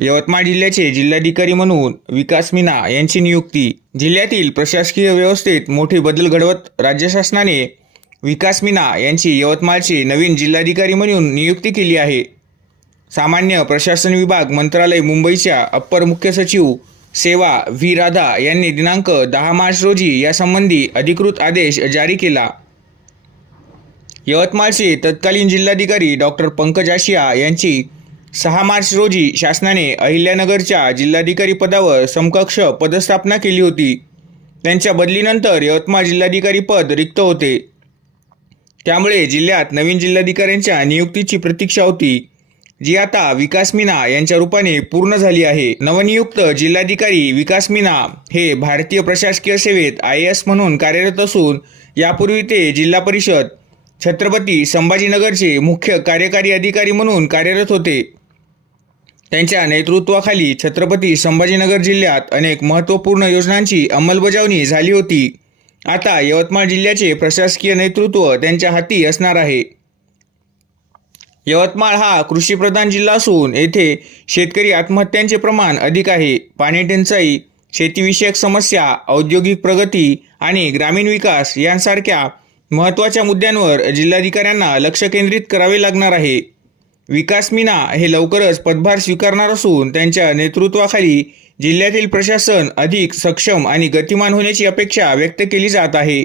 यवतमाळ जिल्ह्याचे जिल्हाधिकारी म्हणून विकास मीना यांची नियुक्ती. जिल्ह्यातील प्रशासकीय व्यवस्थेत मोठे बदल घडवत राज्य शासनाने विकास मीना यांची यवतमाळचे नवीन जिल्हाधिकारी म्हणून नियुक्ती केली आहे. सामान्य प्रशासन विभाग मंत्रालय मुंबईच्या अप्पर मुख्य सचिव सेवा व्ही राधा यांनी दिनांक दहा मार्च रोजी यासंबंधी अधिकृत आदेश जारी केला. यवतमाळचे तत्कालीन जिल्हाधिकारी डॉक्टर पंकज आशिया यांची सहा मार्च रोजी शासनाने अहिल्यानगरच्या जिल्हाधिकारी पदावर समकक्ष पदस्थापना केली होती. त्यांच्या बदलीनंतर यवतमाळ जिल्हाधिकारी पद रिक्त होते. त्यामुळे जिल्ह्यात नवीन जिल्हाधिकाऱ्यांच्या नियुक्तीची प्रतीक्षा होती जी आता विकास मीना यांच्या रूपाने पूर्ण झाली आहे. नवनियुक्त जिल्हाधिकारी विकास मीना हे भारतीय प्रशासकीय सेवेत आय एस म्हणून कार्यरत असून यापूर्वी ते जिल्हा परिषद छत्रपती संभाजीनगरचे मुख्य कार्यकारी अधिकारी म्हणून कार्यरत होते. त्यांच्या नेतृत्वाखाली छत्रपती संभाजीनगर जिल्ह्यात अनेक महत्त्वपूर्ण योजनांची अंमलबजावणी झाली होती. आता यवतमाळ जिल्ह्याचे प्रशासकीय नेतृत्व त्यांच्या हाती असणार आहे. यवतमाळ हा कृषीप्रधान जिल्हा असून येथे शेतकरी आत्महत्यांचे प्रमाण अधिक आहे. पाणी टंचाई शेतीविषयक समस्या औद्योगिक प्रगती आणि ग्रामीण विकास यांसारख्या महत्त्वाच्या मुद्द्यांवर जिल्हाधिकाऱ्यांना लक्ष केंद्रित करावे लागणार आहे. विकास मीना हे लवकरच पदभार स्वीकारणार असून त्यांच्या नेतृत्वाखाली जिल्ह्यातील प्रशासन अधिक सक्षम आणि गतिमान होण्याची अपेक्षा व्यक्त केली जात आहे.